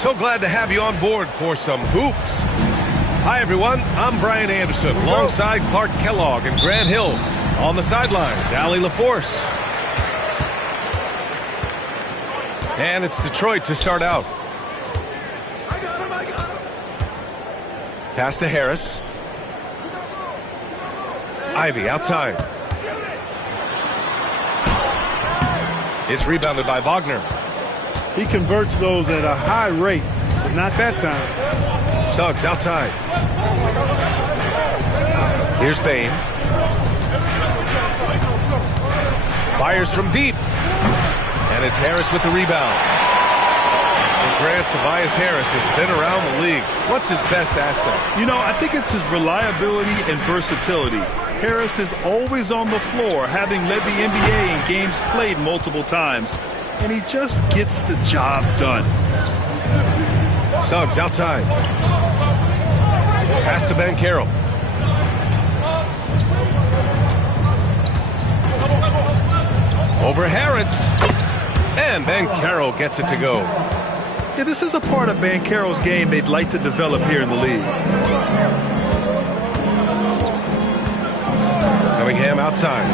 So glad to have you on board for some hoops. Hi, everyone. I'm Brian Anderson alongside Clark Kellogg and Grant Hill. On the sidelines, Allie LaForce. And it's Detroit to start out. Pass to Harris. Ivy outside. It's rebounded by Wagner. He converts those at a high rate, but not that time. Suggs outside. Here's Bain. Fires from deep. And it's Harris with the rebound. And Grant, Tobias Harris has been around the league. What's his best asset? You know, I think it's his reliability and versatility. Harris is always on the floor, having led the NBA in games played multiple times. And he just gets the job done. Suggs outside. Pass to Banchero. Over Harris. And Banchero gets it to go. Yeah, this is a part of Banchero's game they'd like to develop here in the league. Cunningham outside.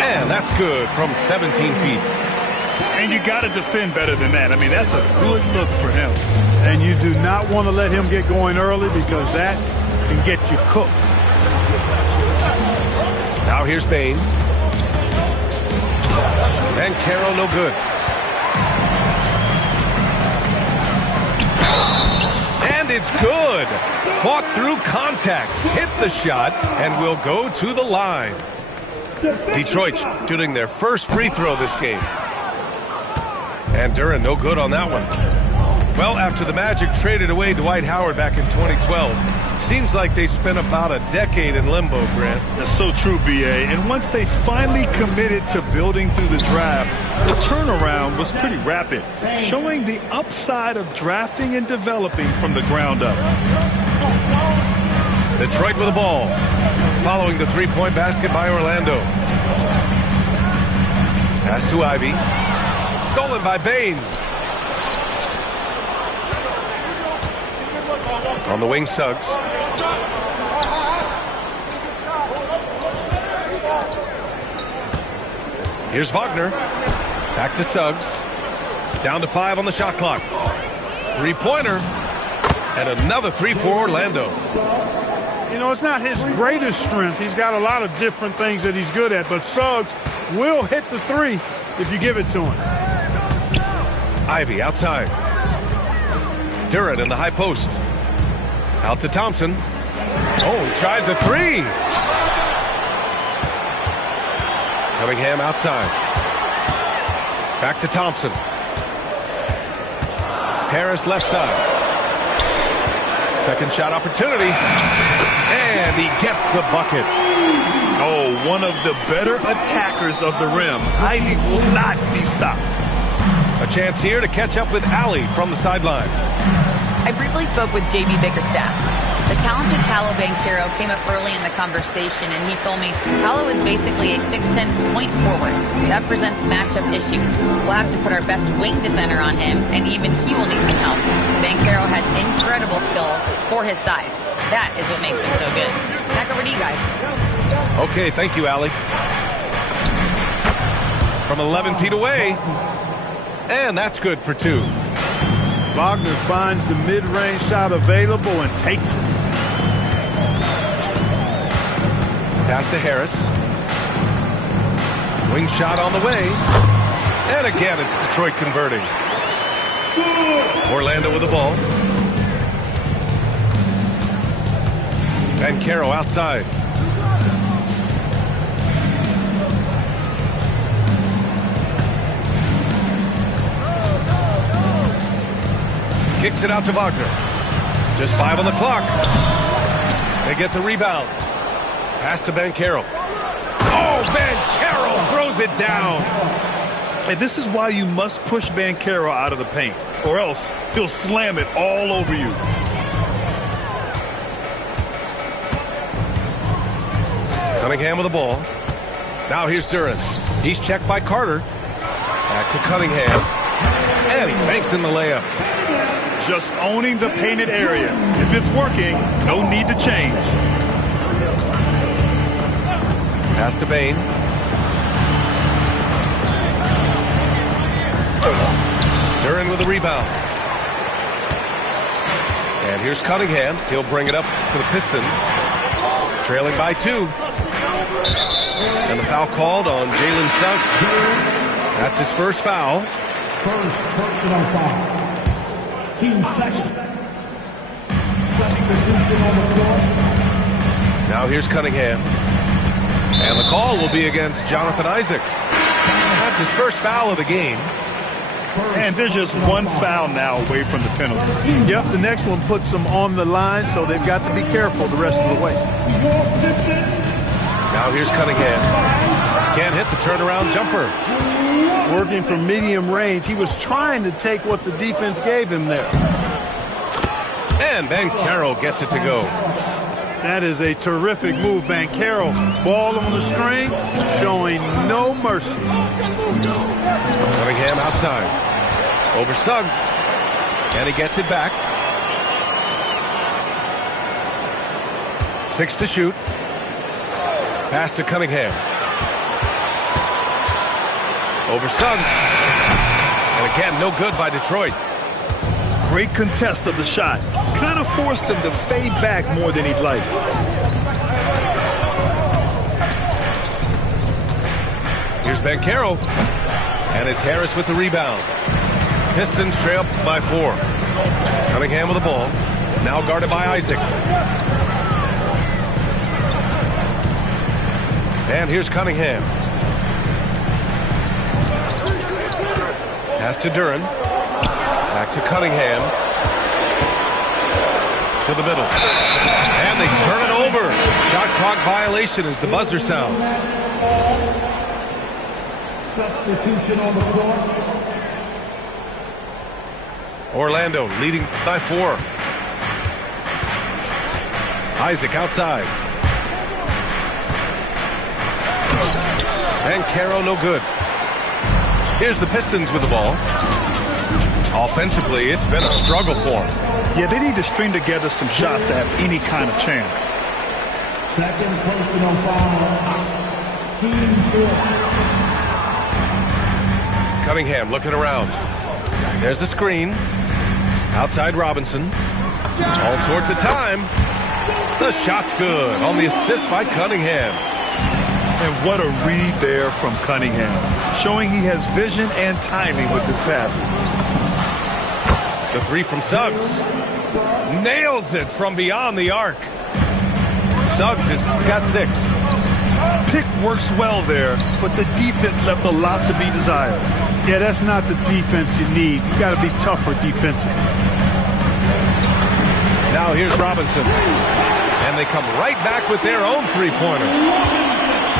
And that's good from 17 feet. And you got to defend better than that. I mean, that's a good look for him. And you do not want to let him get going early because that can get you cooked. Now here's Bain. Banchero no good. And it's good. Fought through contact, hit the shot, and will go to the line. Detroit shooting their first free throw this game. And Duran no good on that one. Well, after the Magic traded away Dwight Howard back in 2012, seems like they spent about a decade in limbo, Grant. That's so true, B.A. And once they finally committed to building through the draft, the turnaround was pretty rapid, showing the upside of drafting and developing from the ground up. Detroit with the ball, following the three-point basket by Orlando. Pass to Ivy. Stolen by Bain. On the wing, Suggs. Here's Wagner. Back to Suggs. Down to 5 on the shot clock. Three-pointer. And another three for Orlando. You know, it's not his greatest strength. He's got a lot of different things that he's good at, but Suggs will hit the three if you give it to him. Ivy outside. Duran in the high post. Out to Thompson. Oh, he tries a three. Cunningham outside. Back to Thompson. Harris left side. Second shot opportunity. And he gets the bucket. Oh, one of the better attackers of the rim. Ivy will not be stopped. A chance here to catch up with Allie from the sideline. I briefly spoke with J.B. Bickerstaff. The talented Paolo Banchero came up early in the conversation, and he told me Paolo is basically a 6'10" point forward. That presents matchup issues. We'll have to put our best wing defender on him, and even he will need some help. Banchero has incredible skills for his size. That is what makes him so good. Back over to you guys. Okay, thank you, Allie. From 11 feet away. And that's good for 2. Wagner finds the mid-range shot available and takes it. Pass to Harris. Wing shot on the way. And again, it's Detroit converting. Orlando with the ball. Banchero outside. Kicks it out to Wagner. Just 5 on the clock. They get the rebound. Pass to Banchero. Oh, Banchero throws it down. And this is why you must push Banchero out of the paint, or else he'll slam it all over you. Cunningham with the ball. Now here's Duran. He's checked by Carter. Back to Cunningham. And he banks in the layup. Just owning the painted area. If it's working, no need to change. Pass to Bain. Duran with a rebound. And here's Cunningham. He'll bring it up for the Pistons. Trailing by 2. And the foul called on Jalen Suggs. That's his first foul. First personal foul. Team second. Substitution on the floor. Now here's Cunningham. And the call will be against Jonathan Isaac. That's his first foul of the game. And there's just one foul now away from the penalty. Yep, the next one puts them on the line, so they've got to be careful the rest of the way. Now here's Cunningham. Can't hit the turnaround jumper. Working from medium range. He was trying to take what the defense gave him there. And Banchero gets it to go. That is a terrific move, Banchero. Ball on the string, showing no mercy. Cunningham outside. Over Suggs. And he gets it back. 6 to shoot. Pass to Cunningham. Over Suggs. And again, no good by Detroit. Great contest of the shot. Kind of forced him to fade back more than he'd like. Here's Banchero. And it's Harris with the rebound. Pistons trail by 4. Cunningham with the ball. Now guarded by Isaac. And here's Cunningham. Pass to Duran. Back to Cunningham. To the middle. And they turn it over. Shot clock violation as the buzzer sounds. Substitution on the floor. Orlando leading by 4. Isaac outside. And Caro no good. Here's the Pistons with the ball. Offensively, it's been a struggle for them. Yeah, they need to string together some shots to have any kind of chance. Second personal foul. Team 4. Cunningham looking around. There's a screen. Outside Robinson. All sorts of time. The shot's good on the assist by Cunningham. And what a read there from Cunningham. Showing he has vision and timing with his passes. The 3 from Suggs. Nails it from beyond the arc. Suggs has got 6. Pick works well there, but the defense left a lot to be desired. Yeah, that's not the defense you need. You got to be tougher defensively. Now here's Robinson. And they come right back with their own 3-pointer.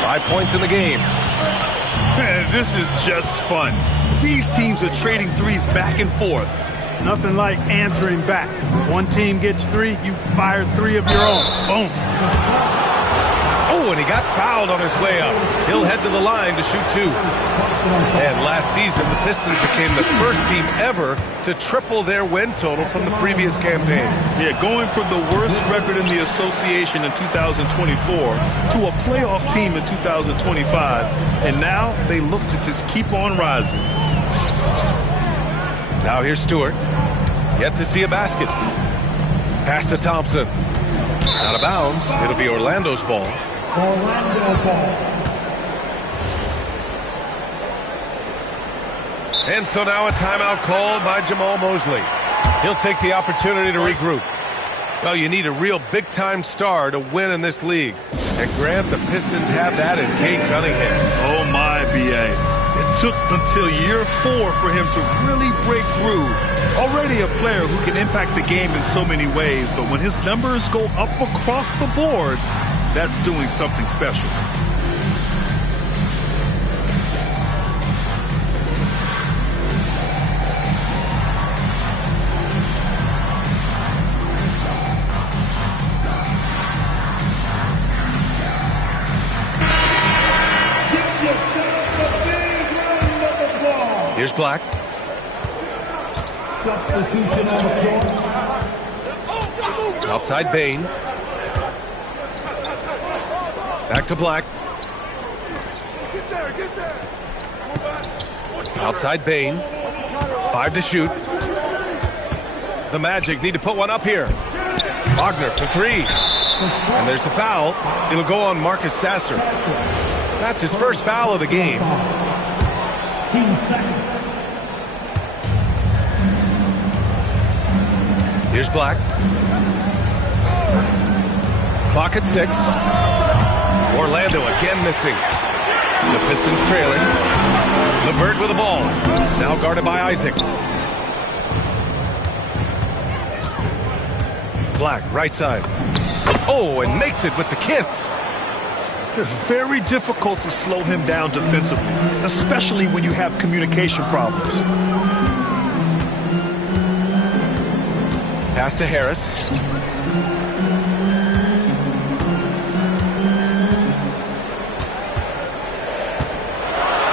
5 points in the game. This is just fun. These teams are trading threes back and forth. Nothing like answering back. One team gets 3, you fire 3 of your own. Boom. Oh, and he got fouled on his way up. He'll head to the line to shoot 2. And last season, the Pistons became the first team ever to triple their win total from the previous campaign. Yeah, going from the worst record in the association in 2024 to a playoff team in 2025. And now they look to just keep on rising. Now here's Stewart. Yet to see a basket. Pass to Thompson. Out of bounds. It'll be Orlando's ball. Orlando ball. And so now a timeout called by Jamal Mosley. He'll take the opportunity to regroup. Well, you need a real big-time star to win in this league. And Grant, the Pistons have that in Cade Cunningham. Oh, my, B.A. It took until year 4 for him to really break through. Already a player who can impact the game in so many ways, but when his numbers go up across the board, that's doing something special. Here's Black. Substitution on the court. Outside Bain. Back to Black. Outside Bain. 5 to shoot. The Magic need to put one up here. Wagner for 3. And there's the foul. It'll go on Marcus Sasser. That's his first foul of the game. Team second. Here's Black. Clock at 6. Orlando again missing. The Pistons trailing. LeVert with the ball. Now guarded by Isaac. Black, right side. Oh, and makes it with the kiss. It's very difficult to slow him down defensively, especially when you have communication problems. Pass to Harris.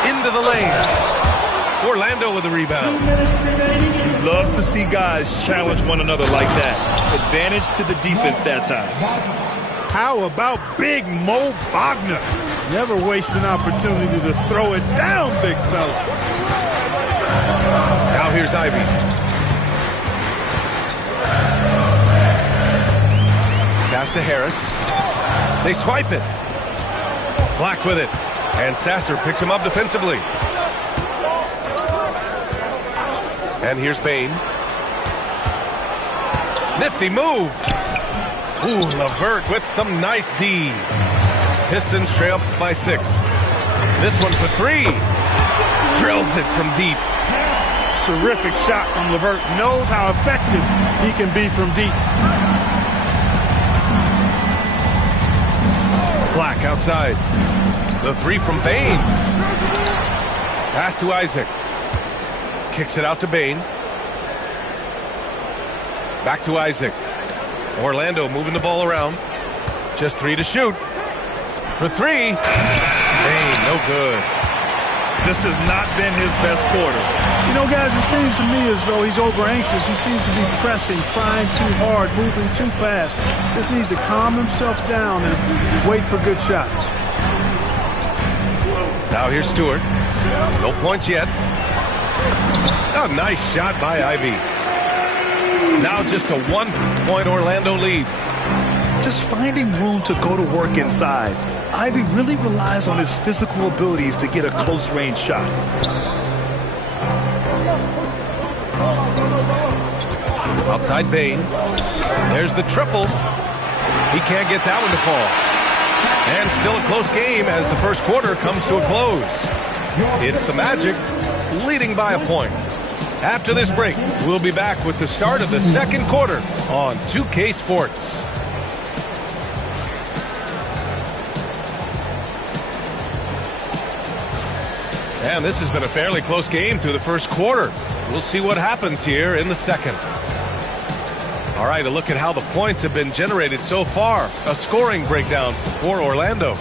Into the lane. Orlando with the rebound. You love to see guys challenge one another like that. Advantage to the defense that time. How about big Mo Wagner? Never waste an opportunity to throw it down, big fella. Now here's Ivy. Pass to Harris. They swipe it. Black with it. And Sasser picks him up defensively. And here's Bain. Nifty move. Ooh, LeVert with some nice D. Pistons trail by 6. This one for 3. Drills it from deep. Terrific shot from LeVert. Knows how effective he can be from deep. Black outside. The 3 from Bain. Pass to Isaac. Kicks it out to Bain. Back to Isaac. Orlando moving the ball around. Just 3 to shoot. For 3. Bain, no good. This has not been his best quarter. You know, guys, it seems to me as though he's over anxious. He seems to be pressing, trying too hard, moving too fast. Just needs to calm himself down and wait for good shots. Now here's Stewart. No points yet. A nice shot by Ivy. Now just a 1-point Orlando lead. Just finding room to go to work inside. Ivy really relies on his physical abilities to get a close-range shot. Outside Bain. There's the triple. He can't get that one to fall. And still a close game as the first quarter comes to a close. It's the Magic leading by a point. After this break, we'll be back with the start of the second quarter on 2K Sports. And this has been a fairly close game through the first quarter. We'll see what happens here in the second. All right, a look at how the points have been generated so far. A scoring breakdown for Orlando.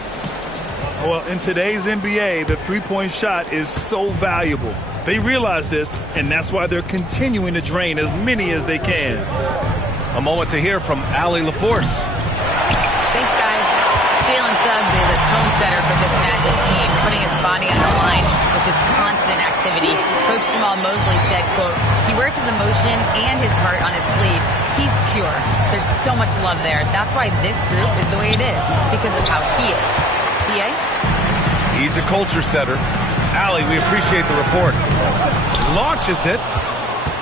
Well, in today's NBA, the three-point shot is so valuable. They realize this, and that's why they're continuing to drain as many as they can. A moment to hear from Allie LaForce. Thanks, guys. Jalen Suggs is a tone setter for this Magic team, putting his body on the line with his constant activity. Coach Jamal Mosley said, quote, he wears his emotion and his heart on his sleeve. He's pure. There's so much love there. That's why this group is the way it is, because of how he is. EA? He's a culture setter. Allie, we appreciate the report. Launches it.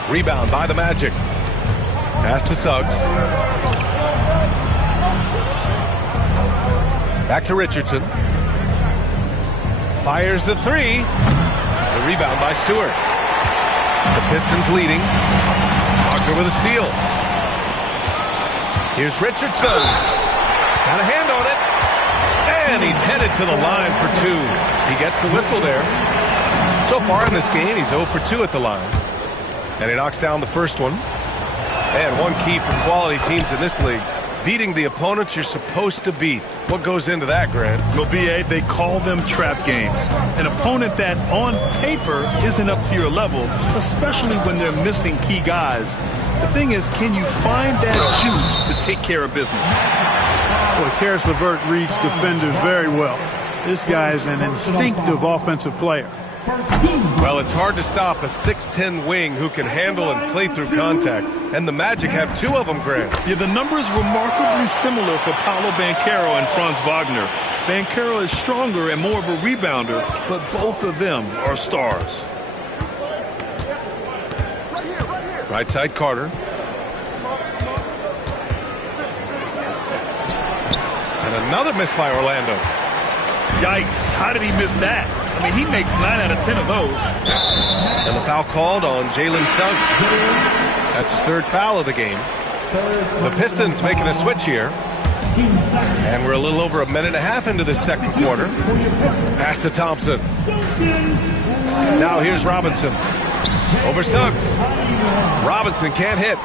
Rebound by the Magic. Pass to Suggs. Back to Richardson. Fires the 3. The rebound by Stewart. The Pistons leading. Wagner with a steal. Here's Richardson. Got a hand on it. And he's headed to the line for 2. He gets the whistle there. So far in this game, he's 0 for 2 at the line. And he knocks down the first one. And one key for quality teams in this league, beating the opponents you're supposed to beat. What goes into that, Grant? Well, B.A., they call them trap games. An opponent that, on paper, isn't up to your level, especially when they're missing key guys. The thing is, can you find that juice to take care of business? Boy, Karis LeVert reads defenders very well. This guy is an instinctive offensive player. Well, it's hard to stop a 6'10 wing who can handle and play through contact. And the Magic have two of them, Grant. Yeah, the numbers remarkably similar for Paolo Banchero and Franz Wagner. Banchero is stronger and more of a rebounder, but both of them are stars. Right side, Carter. And another miss by Orlando. Yikes, how did he miss that? I mean, he makes 9 out of 10 of those. And the foul called on Jalen Suggs. That's his third foul of the game. The Pistons making a switch here. And we're a little over a minute and a half into this second quarter. Pass to Thompson. Now here's Robinson. Over Suggs. Robinson can't hit.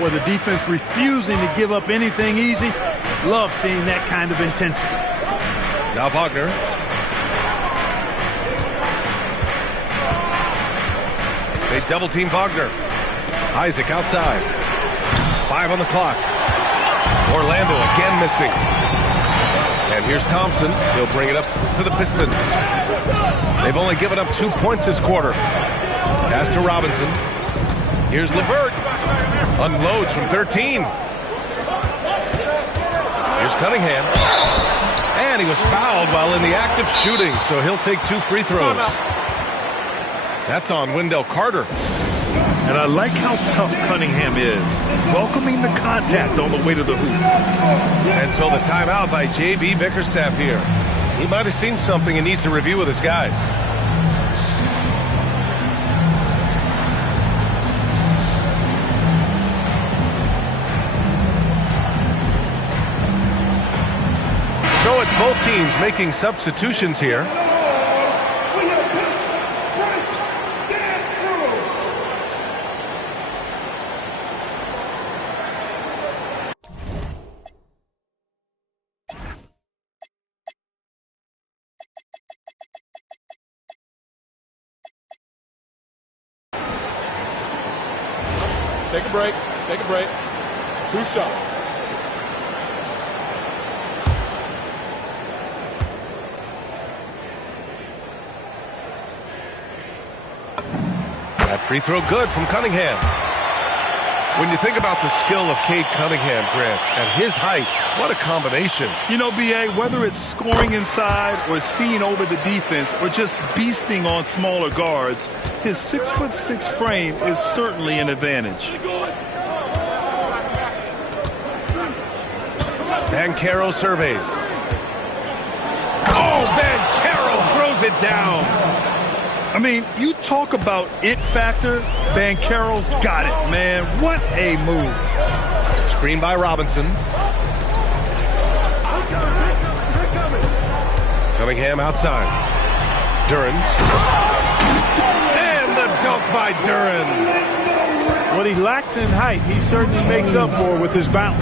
Well, the defense refusing to give up anything easy. Love seeing that kind of intensity. Now Wagner. They double team Wagner. Isaac outside. 5 on the clock. Orlando again missing. And here's Thompson. He'll bring it up to the Pistons. They've only given up 2 points this quarter. Pass to Robinson. Here's LeVert. Unloads from 13. Here's Cunningham. And he was fouled while in the act of shooting, so he'll take 2 free throws. That's on Wendell Carter. And I like how tough Cunningham is, welcoming the contact on the way to the hoop. And so the timeout by J.B. Bickerstaff here. He might have seen something and needs to review with his guys. So it's both teams making substitutions here. Take a break. Take a break. 2 shots. That free throw good from Cunningham. When you think about the skill of Cade Cunningham, Grant, and his height, what a combination. You know, B.A., whether it's scoring inside or seeing over the defense or just beasting on smaller guards, his 6'6" frame is certainly an advantage. Banchero surveys. Oh, Banchero throws it down. I mean, you talk about it factor, Banchero's got it, man. What a move. Screen by Robinson. Cunningham outside. Duren. And the dunk by Duren. What he lacks in height, he certainly makes up for with his bounce.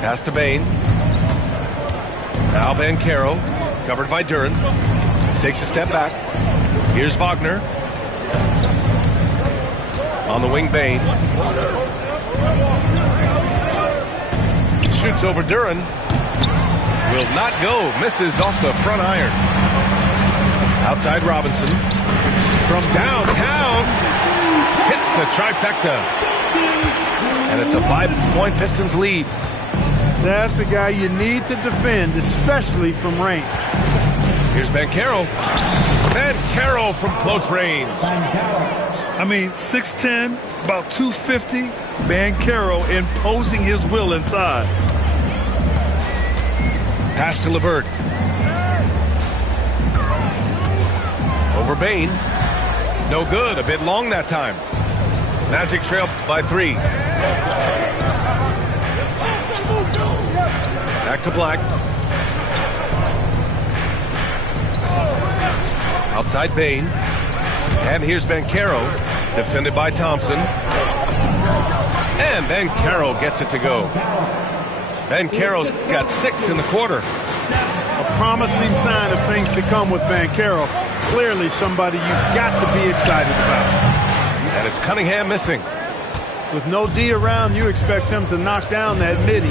Pass to Bane. Now Banchero, covered by Duren. Takes a step back. Here's Wagner. On the wing, Bane. Shoots over Duren. Will not go. Misses off the front iron. Outside Robinson. From downtown. Hits the trifecta. And it's a 5-point Pistons lead. That's a guy you need to defend, especially from range. Here's Banchero. Banchero from close range. I mean, 6'10", about 250. Banchero imposing his will inside. Pass to LeVert. Over Bane. No good. A bit long that time. Magic trail by 3. Back to Black. Outside Bane. And here's Banchero. Defended by Thompson. And And Banchero gets it to go. Banchero's got 6 in the quarter. A promising sign of things to come with Banchero. Clearly somebody you've got to be excited about. And it's Cunningham missing. With no D around, you expect him to knock down that midi.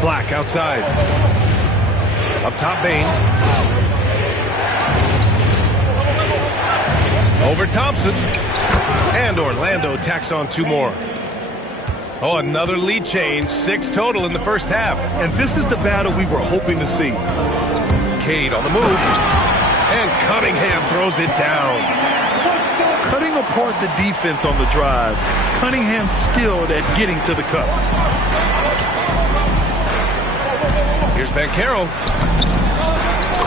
Black outside. Up top, Bain. Over Thompson. And Orlando tacks on 2 more. Oh, another lead change. 6 total in the first half. And this is the battle we were hoping to see. Cade on the move. And Cunningham throws it down. Cutting apart the defense on the drive. Cunningham skilled at getting to the cup. Here's Banchero.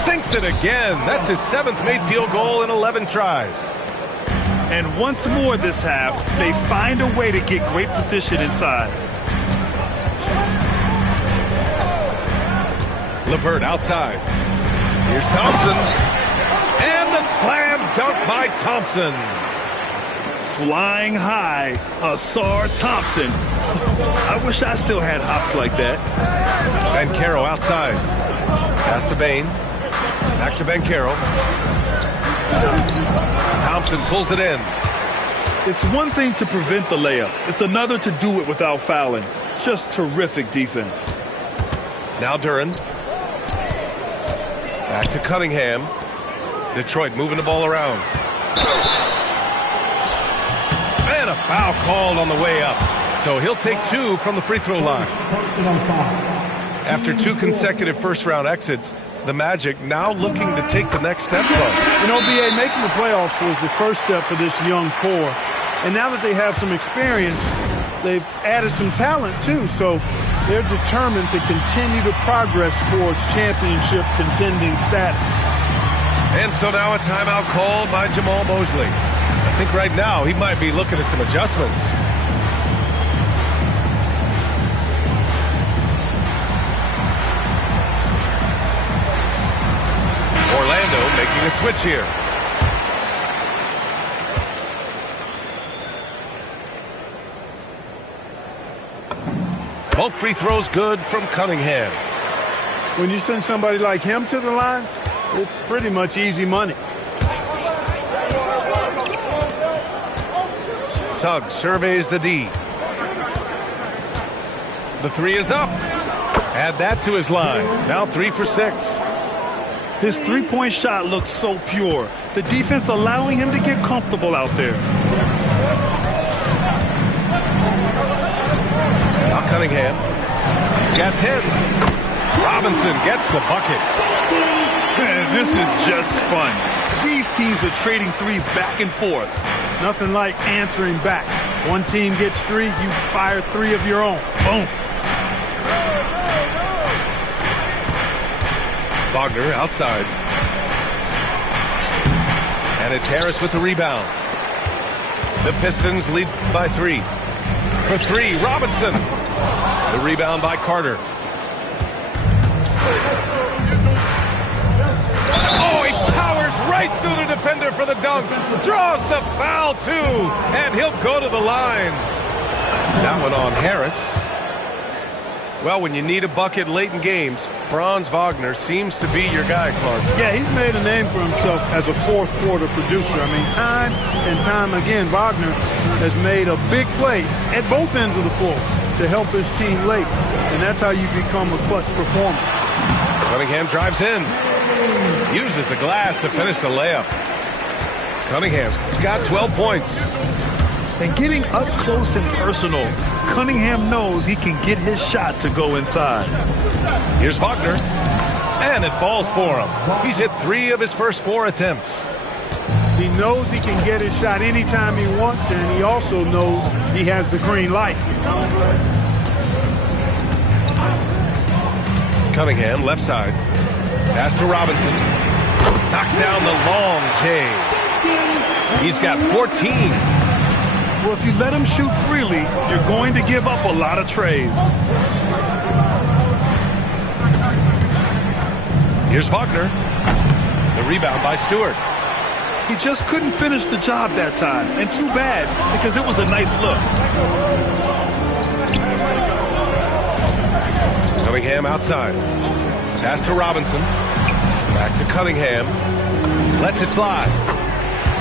Sinks it again. That's his 7th made field goal in 11 tries. And once more this half, they find a way to get great position inside. LeVert outside. Here's Thompson. And the slam dunk by Thompson. Flying high, Asar Thompson. I wish I still had hops like that. Banchero outside. Pass to Bain. Back to Banchero. Thompson pulls it in. It's one thing to prevent the layup. It's another to do it without fouling. Just terrific defense. Now Duran. Back to Cunningham. Detroit moving the ball around. And a foul called on the way up. So he'll take 2 from the free throw line. After 2 consecutive first-round exits, the Magic now looking to take the next step. You know, B.A., making the playoffs was the first step for this young core. And now that they have some experience, they've added some talent, too. So they're determined to continue to progress towards championship contending status. And so now a timeout called by Jamal Mosley. I think right now he might be looking at some adjustments. Orlando making a switch here. Both free throws good from Cunningham. When you send somebody like him to the line, it's pretty much easy money. Suggs surveys the D. The 3 is up. Add that to his line. Now 3 for 6. His three-point shot looks so pure. The defense allowing him to get comfortable out there. Now Cunningham. He's got 10. Robinson gets the bucket. Man, this is just fun. These teams are trading threes back and forth. Nothing like answering back. One team gets 3, you fire 3 of your own. Boom. Wagner outside. And it's Harris with the rebound. The Pistons lead by 3. For 3, Robinson. The rebound by Carter. Oh, he powers right through the defender for the dunk. Draws the foul, too. And he'll go to the line. That one on Harris. Well, when you need a bucket late in games, Franz Wagner seems to be your guy, Clark. Yeah, he's made a name for himself as a fourth-quarter producer. I mean, time and time again, Wagner has made a big play at both ends of the floor to help his team late, and that's how you become a clutch performer. Cunningham drives in. Uses the glass to finish the layup. Cunningham's got 12 points. And getting up close and personal, Cunningham knows he can get his shot to go inside. Here's Wagner. And it falls for him. He's hit 3 of his first 4 attempts. He knows he can get his shot anytime he wants, and he also knows he has the green light. Cunningham, left side. Pass to Robinson. Knocks down the long J. He's got 14. Well, if you let him shoot freely, you're going to give up a lot of trays. Here's Wagner. The rebound by Stewart. He just couldn't finish the job that time. And too bad, because it was a nice look. Cunningham outside. Pass to Robinson. Back to Cunningham. Lets it fly.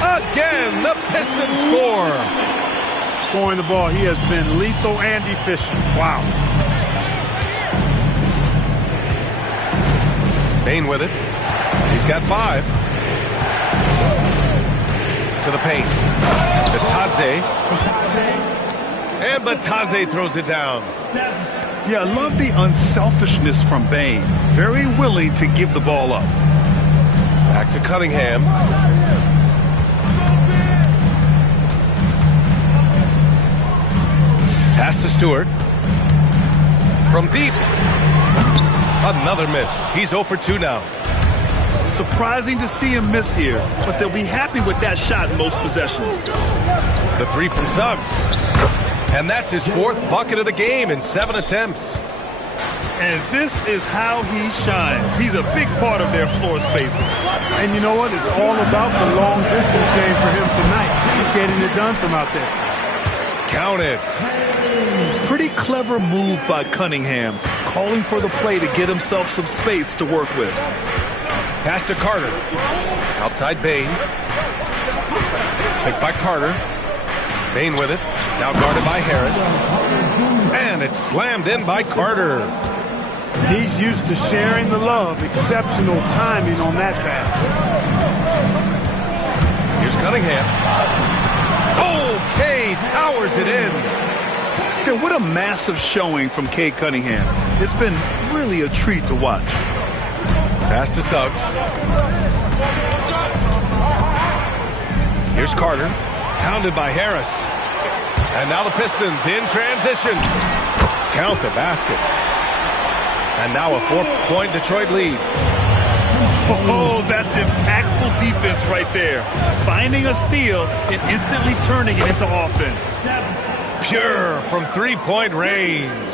Again, the Pistons score. Scoring the ball, he has been lethal and efficient. Wow. Bain with it. He's got 5. To the paint. Batadze. And Batadze throws it down. Yeah, I love the unselfishness from Bain. Very willing to give the ball up. Back to Cunningham. Pass to Stewart. From deep. Another miss. He's 0 for 2 now. Surprising to see him miss here, but they'll be happy with that shot in most possessions. The 3 from Suggs. And that's his 4th bucket of the game in 7 attempts. And this is how he shines. He's a big part of their floor spacing. And you know what? It's all about the long distance game for him tonight. He's getting it done from out there. Counted. Pretty clever move by Cunningham, calling for the play to get himself some space to work with. Pass to Carter. Outside Bain. Picked by Carter. Bain with it. Now guarded by Harris. And it's slammed in by Carter. He's used to sharing the love. Exceptional timing on that pass. Here's Cunningham. Okay, towers it in. Yeah, what a massive showing from Cade Cunningham. It's been really a treat to watch. Pass to Suggs. Here's Carter. Pounded by Harris. And now the Pistons in transition. Count the basket. And now a 4-point Detroit lead. Oh, that's impactful defense right there. Finding a steal and instantly turning it into offense. Pure from 3-point range.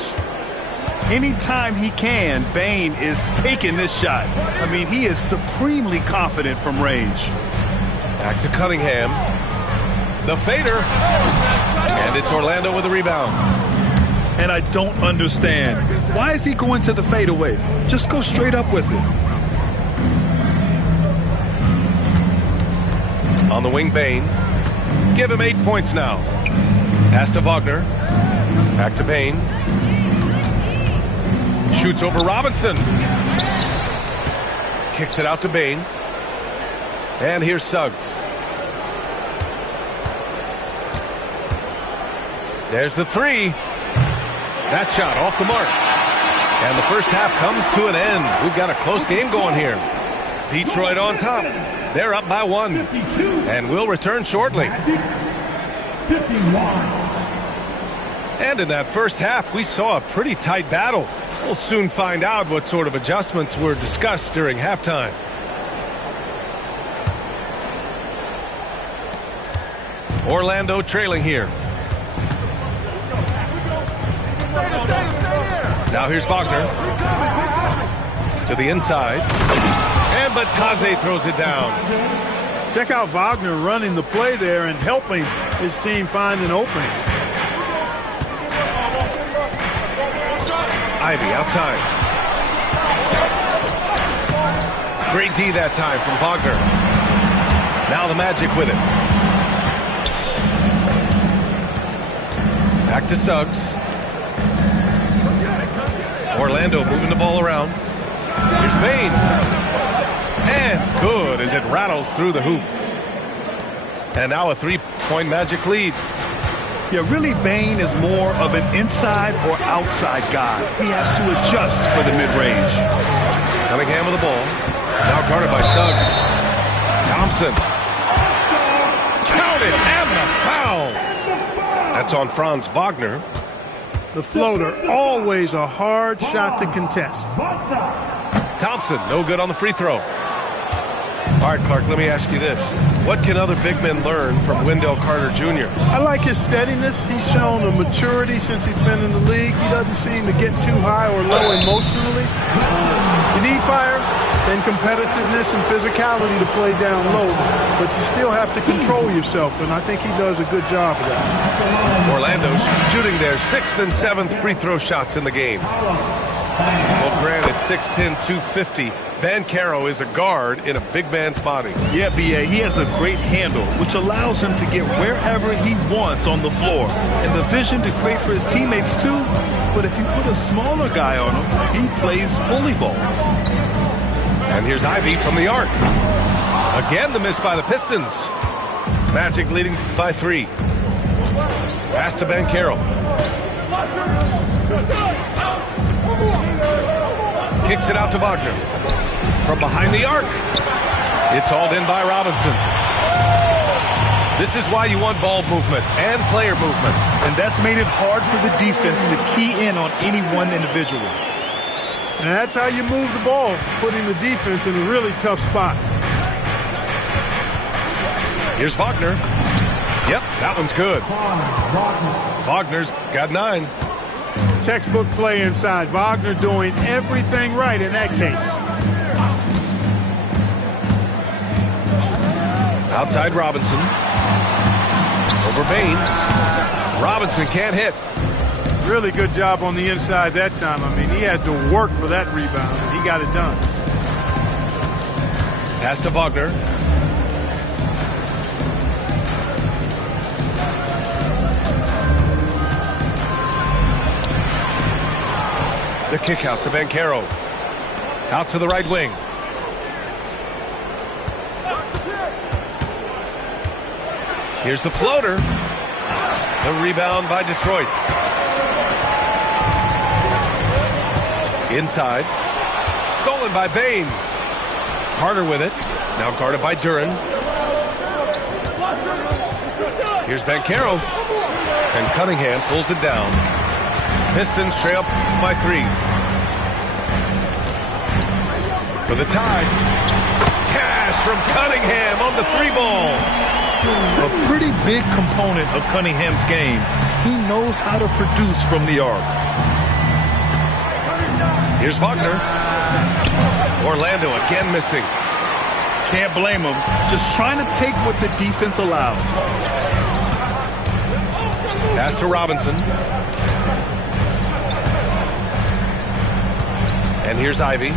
Anytime he can, Bain is taking this shot. I mean, he is supremely confident from range. Back to Cunningham. The fader. And it's Orlando with a rebound. And I don't understand. Why is he going to the fadeaway? Just go straight up with it. On the wing, Bain. Give him 8 points now. Pass to Wagner. Back to Bain. Shoots over Robinson. Kicks it out to Bain. And here's Suggs. There's the 3. That shot off the mark. And the first half comes to an end. We've got a close game going here. Detroit on top. They're up by 1. And we'll return shortly. 51. And in that first half, we saw a pretty tight battle. We'll soon find out what sort of adjustments were discussed during halftime. Orlando trailing here. Now here's Wagner. To the inside. And Batadze throws it down. Check out Wagner running the play there and helping his team find an opening. Ivy outside. Great D that time from Wagner. Now the Magic with it. Back to Suggs. Orlando moving the ball around. Here's Bain. And good as it rattles through the hoop. And now a 3-point Magic lead. Yeah, really, Bain is more of an inside or outside guy. He has to adjust for the mid-range. Cunningham with the ball. Now guarded by Suggs. Thompson. Counted and the foul. That's on Franz Wagner. The floater, always a hard shot to contest. Thompson, no good on the free throw. All right, Clark, let me ask you this. What can other big men learn from Wendell Carter Jr.? I like his steadiness. He's shown a maturity since he's been in the league. He doesn't seem to get too high or low emotionally. You need fire, and competitiveness and physicality to play down low, but you still have to control yourself, and I think he does a good job of that. Orlando's shooting their 6th and 7th free throw shots in the game. Well, granted, 6'10", 250. Banchero is a guard in a big man's body. Yeah, B.A., he has a great handle, which allows him to get wherever he wants on the floor. And the vision to create for his teammates, too. But if you put a smaller guy on him, he plays bully ball. And here's Ivy from the arc. Again, the miss by the Pistons. Magic leading by 3. Pass to Banchero. Kicks it out to Wagner. From behind the arc. It's hauled in by Robinson. This is why you want ball movement and player movement. And that's made it hard for the defense to key in on any one individual. And that's how you move the ball, putting the defense in a really tough spot. Here's Wagner. Yep, that one's good. Wagner's got 9. Textbook play inside. Wagner doing everything right in that case. Outside Robinson. Over Bain. Robinson can't hit. Really good job on the inside that time. I mean, he had to work for that rebound, and he got it done. Pass to Wagner. The kick out to Banchero. Out to the right wing. Here's the floater. The rebound by Detroit. Inside. Stolen by Bain. Carter with it. Now guarded by Duran. Here's Banchero. And Cunningham pulls it down. Pistons trail by 3. For the tie. Cash from Cunningham on the 3-ball. A pretty big component of Cunningham's game. He knows how to produce from the arc. Here's Wagner. Orlando again missing. Can't blame him. Just trying to take what the defense allows. Pass to Robinson. And here's Ivy. And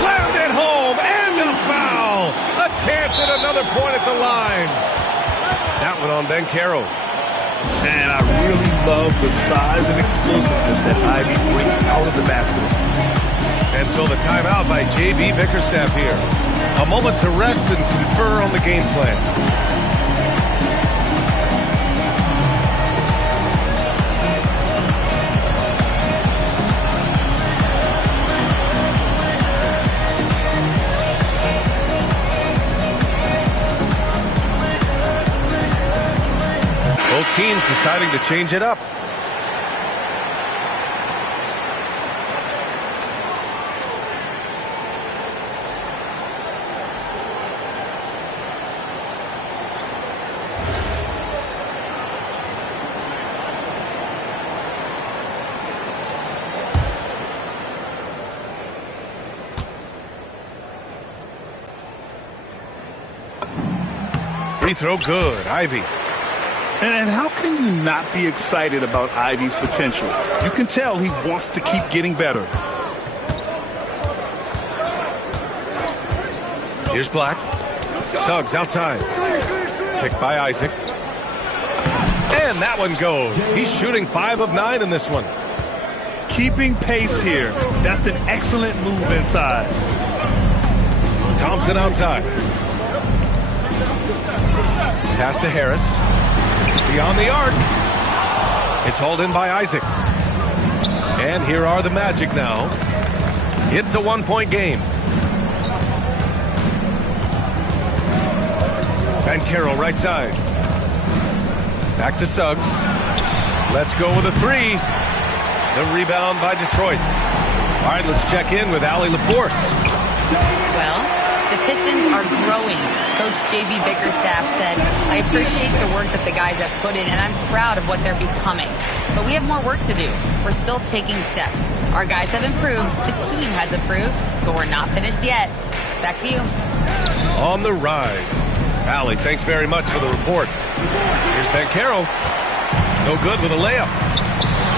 slammed it home. And a foul. A chance at another point at the line. That one on Banchero. And I really love the size and explosiveness that Ivy brings out of the backcourt. And so the timeout by J.B. Bickerstaff here. A moment to rest and confer on the game plan. Both teams deciding to change it up. Free throw good. Ivy. And how can you not be excited about Ivy's potential? You can tell he wants to keep getting better. Here's Black. Suggs outside. Picked by Isaac. And that one goes. He's shooting 5 of 9 in this one. Keeping pace here. That's an excellent move inside. Thompson outside. Pass to Harris. Beyond the arc. It's hauled in by Isaac. And here are the Magic now. It's a 1-point game. Banchero right side. Back to Suggs. Let's go with a 3. The rebound by Detroit. All right, let's check in with Allie LaForce. Well, the Pistons are growing. Coach J.B. Bickerstaff said, I appreciate the work that the guys have put in, and I'm proud of what they're becoming. But we have more work to do. We're still taking steps. Our guys have improved, the team has improved, but we're not finished yet. Back to you. On the rise. Allie, thanks very much for the report. Here's Bancaro. No good with a layup.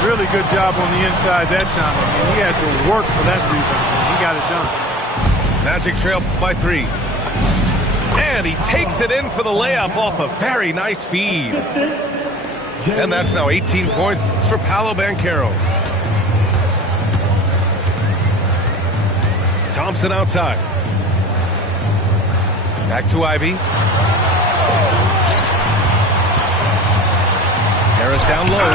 Really good job on the inside that time. I mean, he had to work for that rebound. He got it done. Magic trail by 3. And he takes it in for the layup off a very nice feed. And that's now 18 points for Paolo Banchero. Thompson outside. Back to Ivy. Harris down low.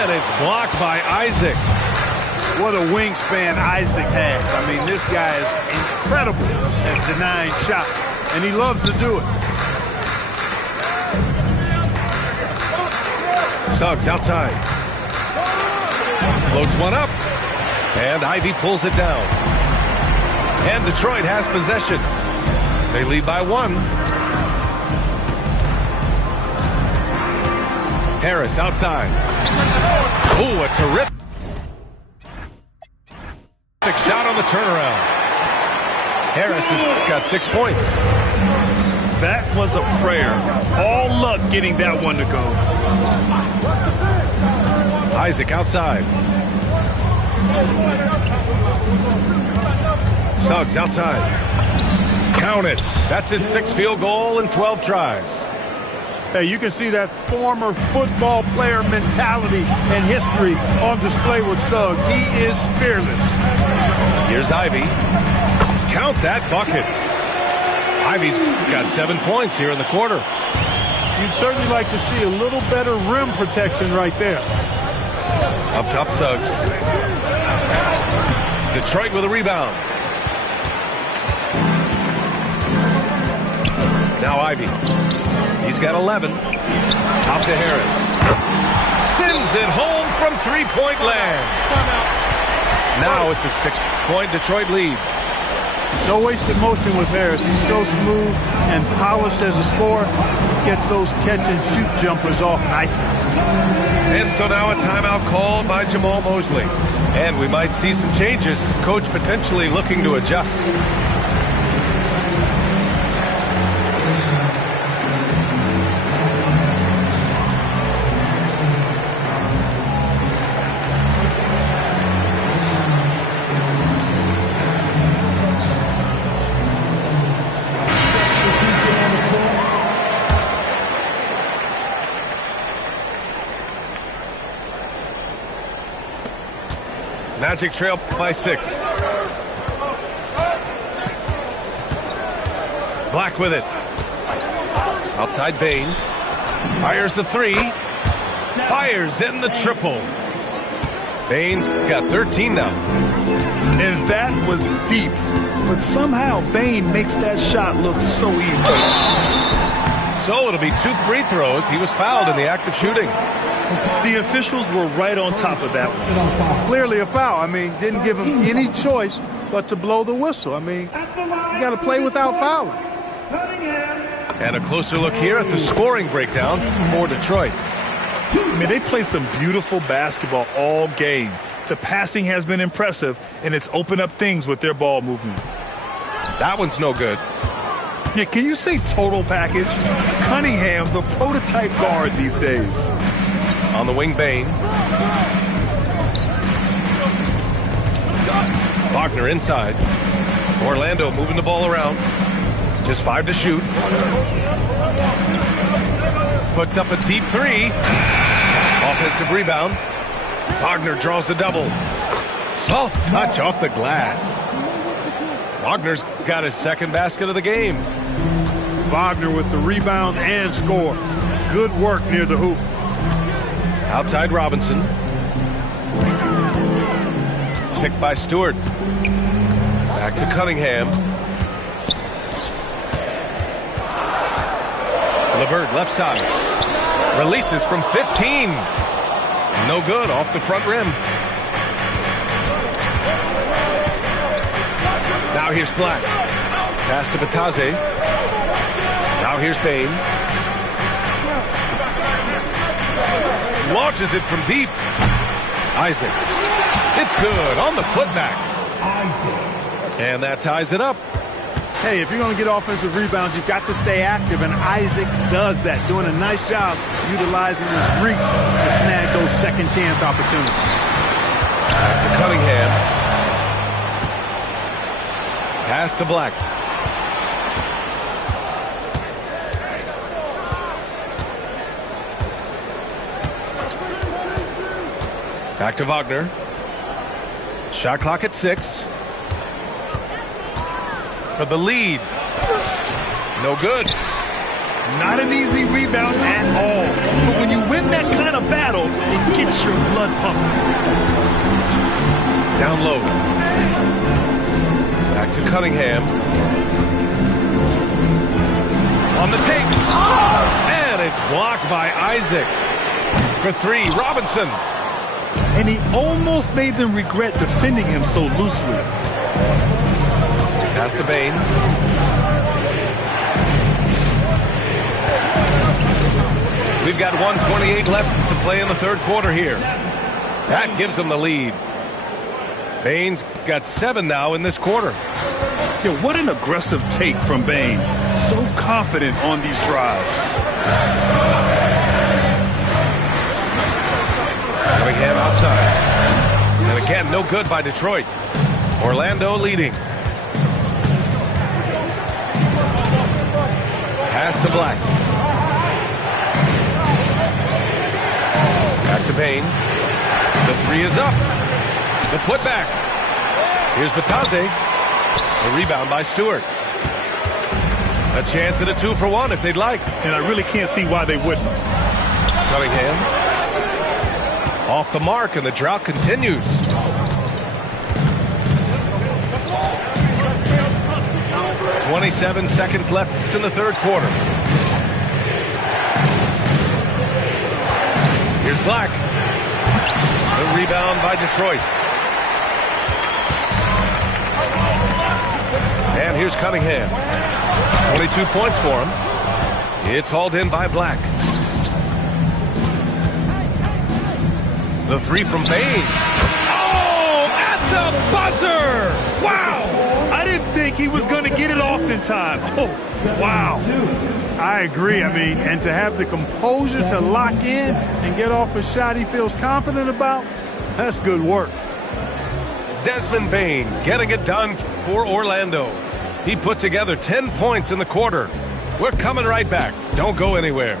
And it's blocked by Isaac. What a wingspan Isaac has. I mean, this guy is incredible at denying shots, and he loves to do it. Suggs outside. Floats one up. And Ivy pulls it down. And Detroit has possession. They lead by 1. Harris outside. Oh, a terrific shot on the turnaround. Harris has got 6 points. That was a prayer. All luck getting that one to go. Isaac outside. Suggs outside. Count it. That's his 6th field goal in 12 tries. Hey, you can see that former football player mentality and history on display with Suggs. He is fearless. Here's Ivy. Count that bucket. Ivy's got 7 points here in the quarter. You'd certainly like to see a little better rim protection right there. Up top, Suggs. Detroit with a rebound. Now Ivy. He's got 11. Out to Harris. Sends it home from three-point land. Now it's a 6-point Detroit lead. No wasted motion with Harris. He's so smooth and polished as a scorer. Gets those catch-and-shoot jumpers off nicely. And so now a timeout called by Jamal Mosley. And we might see some changes. Coach potentially looking to adjust. Magic trail by 6. Black with it. Outside Bain. Fires the 3. Fires in the triple. Bain's got 13 now. And that was deep. But somehow Bain makes that shot look so easy. So it'll be 2 free throws. He was fouled in the act of shooting. The officials were right on top of that one. Clearly a foul. I mean, didn't give him any choice but to blow the whistle. I mean, you got to play without fouling. And a closer look here at the scoring breakdown for Detroit. I mean, they played some beautiful basketball all game. The passing has been impressive, and it's opened up things with their ball movement. That one's no good. Yeah, can you say total package? Cunningham, the prototype guard these days. On the wing, Bain. Wagner inside. Orlando moving the ball around. Just 5 to shoot. Puts up a deep 3. Offensive rebound. Wagner draws the double. Soft touch off the glass. Wagner's got his 2nd basket of the game. Wagner with the rebound and score. Good work near the hoop. Outside Robinson. Picked by Stewart. Back to Cunningham. LeVert left side. Releases from 15. No good, off the front rim. Now here's Black. Pass to Bataze. Now here's Bain. Launches it from deep. Isaac. It's good on the putback. Isaac. And that ties it up. Hey, if you're going to get offensive rebounds, you've got to stay active, and Isaac does that, doing a nice job utilizing his reach to snag those second chance opportunities. Back to Cunningham. Pass to Black. Back to Wagner. Shot clock at 6. For the lead. No good. Not an easy rebound at all. But when you win that kind of battle, it gets your blood pumping. Down low. Back to Cunningham. On the take. And it's blocked by Isaac. For 3, Robinson. And he almost made them regret defending him so loosely. Pass to Bain. We've got 1:28 left to play in the third quarter here. That gives them the lead. Bain's got 7 now in this quarter. Yeah, what an aggressive take from Bain. So confident on these drives. Cunningham outside. And again, no good by Detroit. Orlando leading. Pass to Black. Back to Bain. The 3 is up. The putback. Here's Batase. The rebound by Stewart. A chance at a 2-for-1 if they'd like. And I really can't see why they wouldn't. Cunningham. Off the mark, and the drought continues. "27 seconds left in the third quarter. Here's Black. The rebound by Detroit. And here's Cunningham. 22 points for him. It's hauled in by Black. The 3 from Bain. Oh, at the buzzer! Wow! I didn't think he was going to get it off in time. Oh, wow. I agree. I mean, and to have the composure to lock in and get off a shot he feels confident about, that's good work. Desmond Bain getting it done for Orlando. He put together 10 points in the quarter. We're coming right back. Don't go anywhere.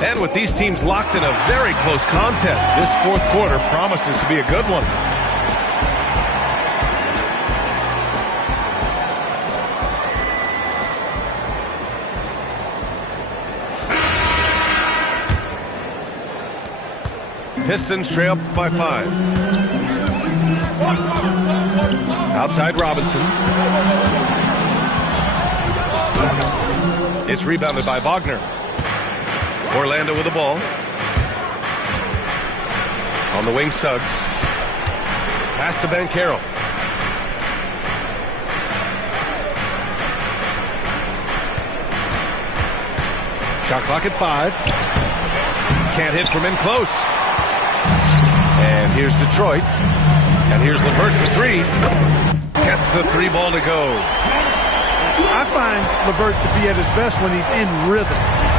And with these teams locked in a very close contest, this fourth quarter promises to be a good one. Pistons trail by 5. Outside Robinson. It's rebounded by Wagner. Orlando with the ball. On the wing, Suggs. Pass to Banchero. Shot clock at 5. Can't hit from in close. And here's Detroit. And here's LeVert for 3. Gets the 3 ball to go. I find LeVert to be at his best when he's in rhythm.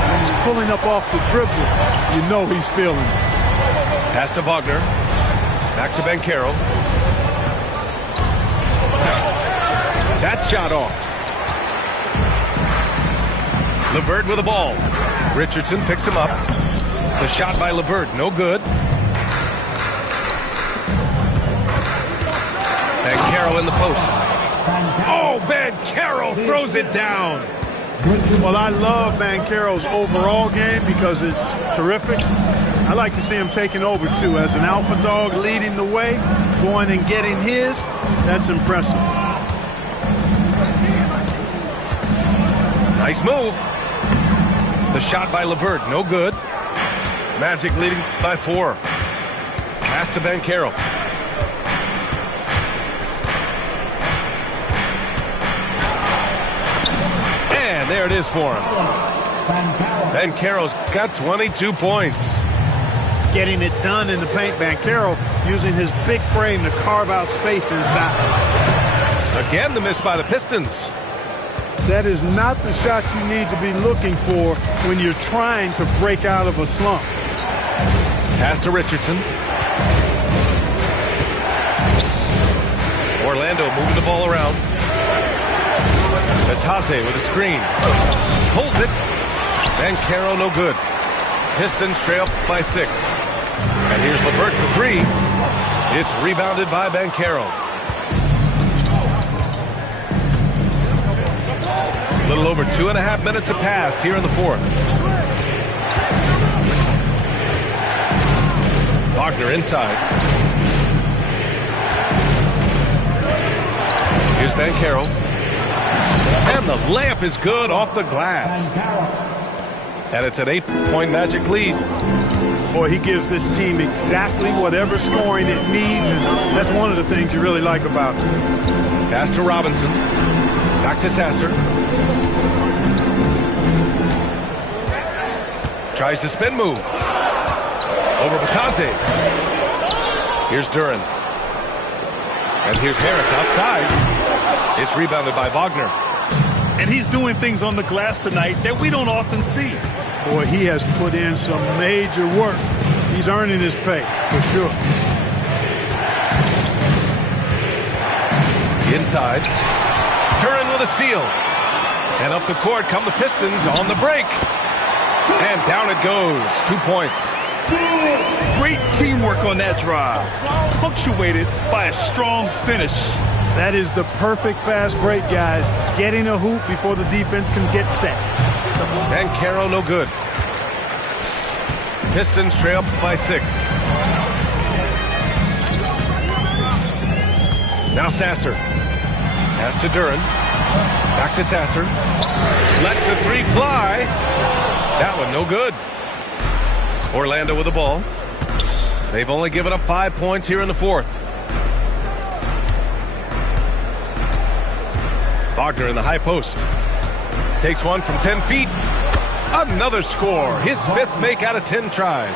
When he's pulling up off the dribble, you know he's feeling it. Pass to Wagner. Back to Banchero. That shot off. LeVert with the ball. Richardson picks him up. The shot by LeVert, no good. Banchero in the post. Oh, Banchero throws it down. Well, I love Banchero's overall game because it's terrific. I like to see him taking over, too. As an alpha dog leading the way, going and getting his, that's impressive. Nice move. The shot by LeVert, no good. Magic leading by 4. Pass to Banchero. And there it is for him. Banchero's got 22 points. Getting it done in the paint. Banchero using his big frame to carve out space inside. Again, the miss by the Pistons. That is not the shot you need to be looking for when you're trying to break out of a slump. Pass to Richardson. Orlando moving the ball around. Batase with a screen. Pulls it. Banchero no good. Pistons trail by 6. And here's LeVert for 3. It's rebounded by Banchero. A little over 2.5 minutes have passed here in the 4th. Wagner inside. Here's Banchero. And the layup is good off the glass. And it's an 8-point Magic lead. Boy, he gives this team exactly whatever scoring it needs, and that's one of the things you really like about it. Pass to Robinson. Back to Sasser. Tries to spin move. Over Batase. Here's Duran. And here's Harris outside. It's rebounded by Wagner. And he's doing things on the glass tonight that we don't often see. Boy, he has put in some major work. He's earning his pay, for sure. Inside. Duran with a steal. And up the court come the Pistons on the break. And down it goes. 2 points. Great teamwork on that drive. Punctuated by a strong finish. That is the perfect fast break, guys. Getting a hoop before the defense can get set. Banchero no good. Pistons trail by 6. Now Sasser. Pass to Duran. Back to Sasser. Lets the 3 fly. That one no good. Orlando with the ball. They've only given up 5 points here in the 4th. Wagner in the high post. Takes one from 10 feet. Another score. His 5th make out of 10 tries.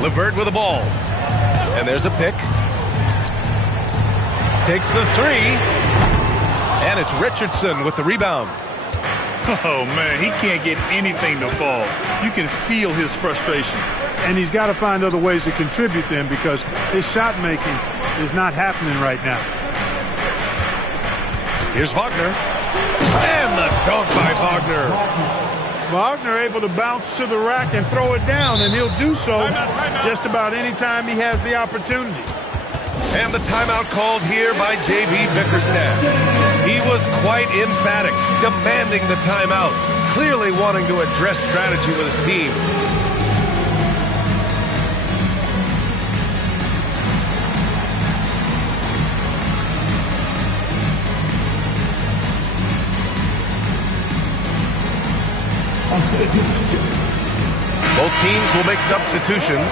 LeVert with the ball. And there's a pick. Takes the 3. And it's Richardson with the rebound. Oh, man, he can't get anything to fall. You can feel his frustration. And he's got to find other ways to contribute then, because his shot making is not happening right now. Here's Wagner. And the dunk by Wagner. Wagner able to bounce to the rack and throw it down, and he'll do so just about any time he has the opportunity. And the timeout called here by J.B. Bickerstaff. He was quite emphatic, demanding the timeout, clearly wanting to address strategy with his team. Both teams will make substitutions.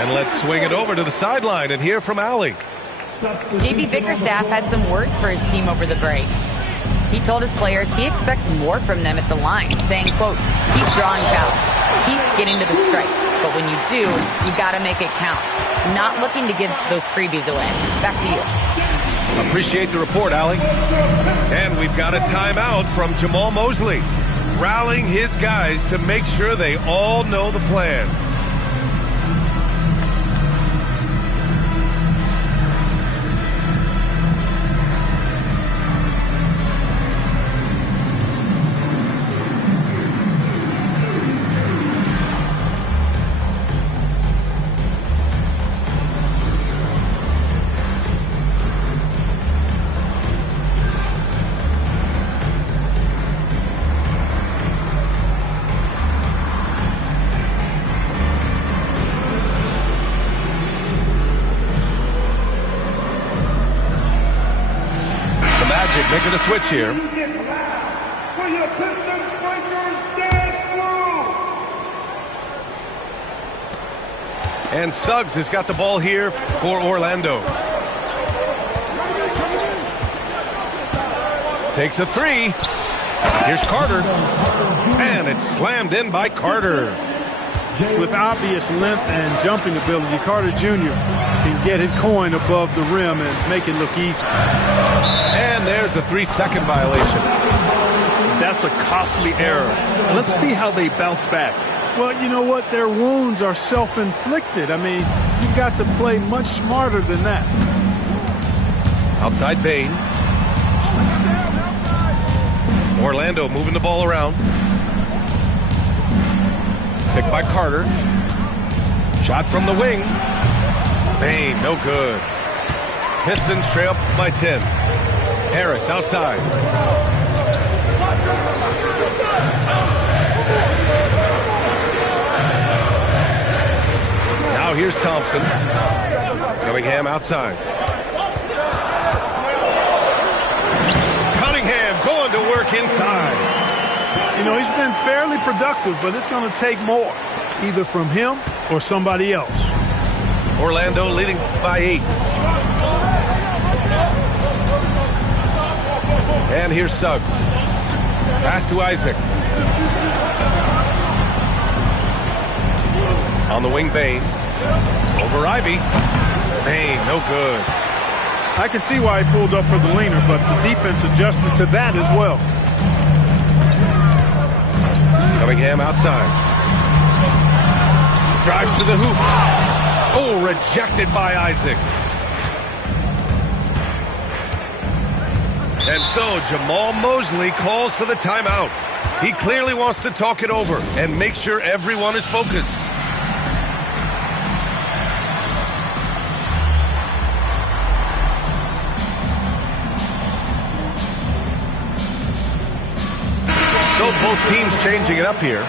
And let's swing it over to the sideline and hear from Allie. J.B. Bickerstaff had some words for his team over the break. He told his players he expects more from them at the line, saying, quote, keep drawing fouls, keep getting to the stripe. But when you do, you got to make it count. Not looking to give those freebies away. Back to you. Appreciate the report, Allie. And we've got a timeout from Jamal Mosley, rallying his guys to make sure they all know the plan. Making a switch here. And Suggs has got the ball here for Orlando. Takes a three. Here's Carter. And it's slammed in by Carter. With obvious length and jumping ability, Carter Jr. can get it coin above the rim and make it look easy. And there's a 3-second violation. That's a costly error. And let's see how they bounce back. Well, you know what? Their wounds are self-inflicted. I mean, you've got to play much smarter than that. Outside Bain. Orlando moving the ball around. Picked by Carter. Shot from the wing. Bain, no good. Pistons trail by 10. Harris outside. Now here's Thompson. Cunningham outside. Cunningham going to work inside. You know, he's been fairly productive, but it's going to take more, either from him or somebody else. Orlando leading by 8. And here's Suggs. Pass to Isaac. On the wing, Bain. Over Ivy. Bain, no good. I can see why he pulled up for the leaner, but the defense adjusted to that as well. Cunningham outside. Drives to the hoop. Oh, rejected by Isaac. And so Jamal Mosley calls for the timeout. He clearly wants to talk it over and make sure everyone is focused. So both teams changing it up here.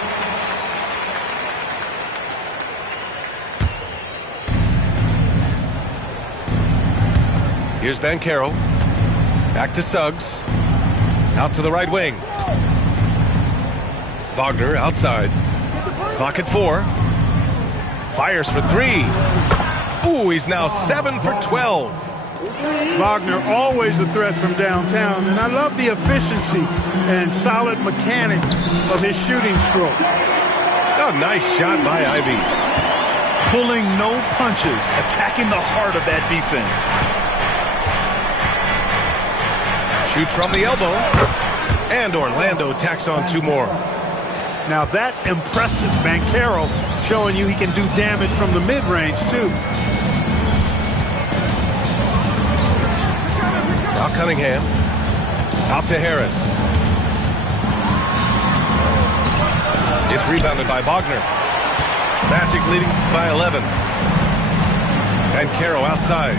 Here's Banchero. Back to Suggs. Out to the right wing. Wagner outside. Clock at 4. Fires for 3. Ooh, he's now 7 for 12. Wagner always a threat from downtown, and I love the efficiency and solid mechanics of his shooting stroke. Oh, nice shot by Ivy. Pulling no punches, attacking the heart of that defense. Shoots from the elbow. And Orlando tacks on 2 more. Now that's impressive. Banchero showing you he can do damage from the mid-range, too. Now Cunningham. Out to Harris. It's rebounded by Wagner. Magic leading by 11. And Banchero outside.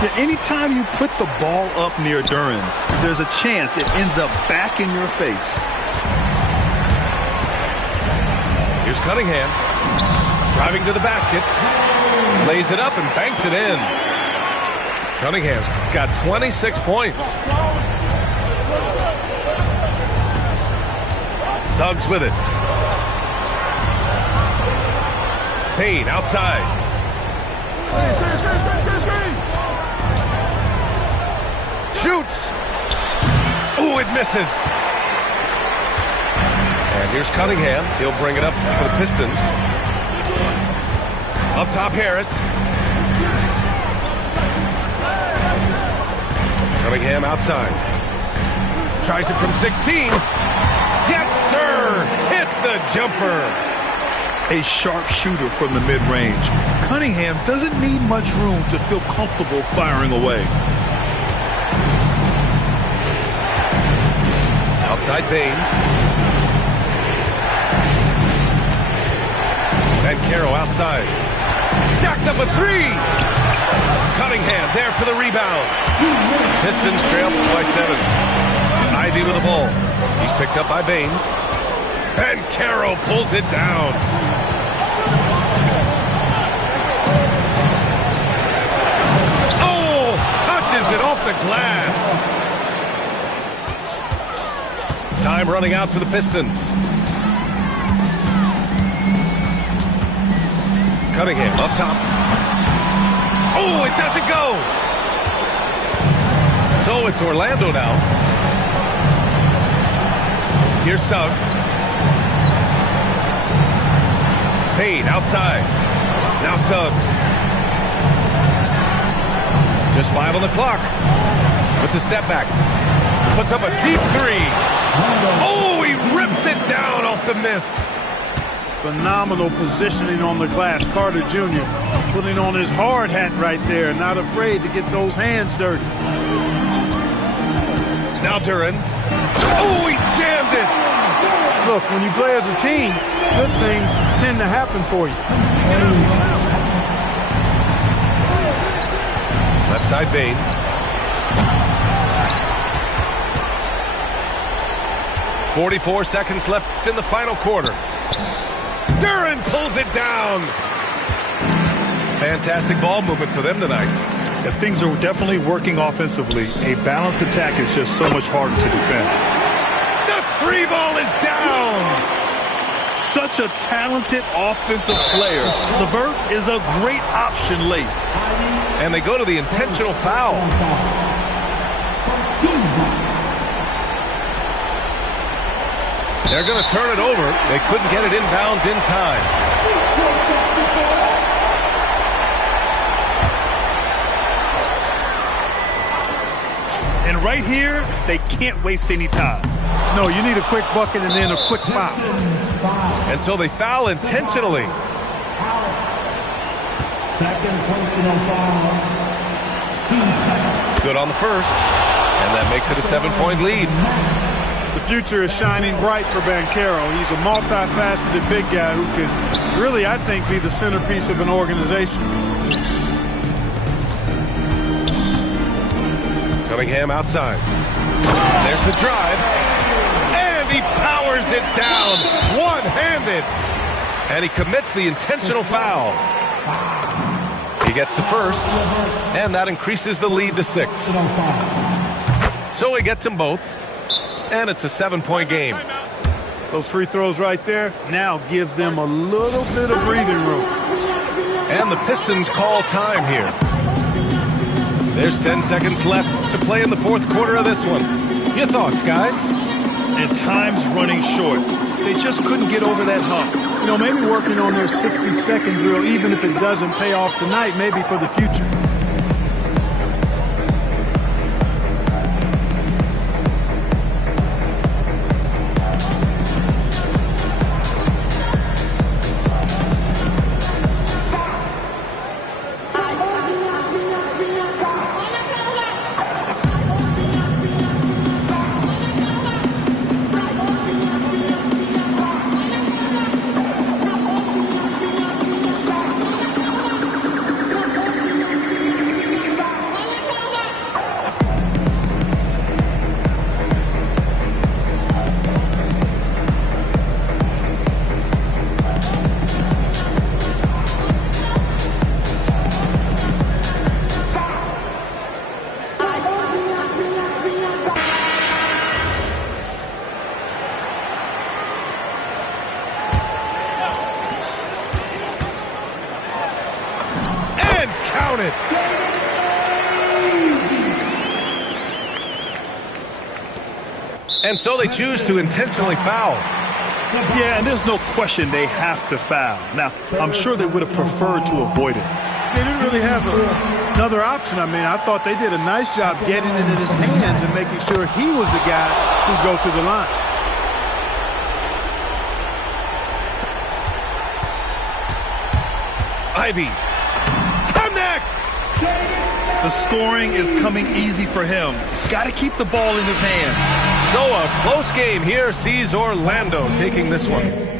Yeah, anytime you put the ball up near Duren, there's a chance it ends up back in your face. Here's Cunningham. Driving to the basket. Lays it up and banks it in. Cunningham's got 26 points. Suggs with it. Payne outside. Shoots. Ooh, it misses. And here's Cunningham. He'll bring it up for the Pistons. Up top, Harris. Cunningham outside. Tries it from 16. Yes, sir. Hits the jumper. A sharp shooter from the mid-range. Cunningham doesn't need much room to feel comfortable firing away. Outside Bain. Banchero outside. Jacks up a 3. Cunningham there for the rebound. Pistons trail by 7. Ivy with the ball. He's picked up by Bain. Banchero pulls it down. Oh, touches it off the glass. Time running out for the Pistons. Cunningham up top. Oh, it doesn't go. So it's Orlando now. Here's Suggs. Payne outside. Now Suggs. Just 5 on the clock. With the step back. Puts up a deep three. Oh, he rips it down off the miss. Phenomenal positioning on the glass. Carter Jr. putting on his hard hat right there. Not afraid to get those hands dirty. Now Duran. Oh, he jammed it. Look, when you play as a team, good things tend to happen for you. Left side Bane. .44 seconds left in the final quarter. Duran pulls it down. Fantastic ball movement for them tonight. If things are definitely working offensively, a balanced attack is just so much harder to defend. The three ball is down. Such a talented offensive player. LeVert is a great option late. And they go to the intentional foul. They're going to turn it over. They couldn't get it inbounds in time. And right here, they can't waste any time. No, you need a quick bucket and then a quick foul. And so they foul intentionally. Second personal foul. Good on the first. And that makes it a 7-point lead. The future is shining bright for Banchero. He's a multifaceted big guy who can really, I think, be the centerpiece of an organization. Cunningham outside. There's the drive. And he powers it down. One-handed. And he commits the intentional foul. He gets the first. And that increases the lead to 6. So he gets them both. And it's a 7-point game. Those free throws right there now give them a little bit of breathing room. And the Pistons call time here. There's 10 seconds left to play in the fourth quarter of this one. Your thoughts, guys? And time's running short. They just couldn't get over that hump. You know, maybe working on their 60-second drill, even if it doesn't pay off tonight, maybe for the future. It. And so they choose to intentionally foul. Yeah, and there's no question they have to foul. Now, I'm sure they would have preferred to avoid it. They didn't really have another option. I mean, I thought they did a nice job getting it in his hands and making sure he was the guy who'd go to the line. Ivy. The scoring is coming easy for him. Got to keep the ball in his hands. So a close game here sees Orlando taking this one.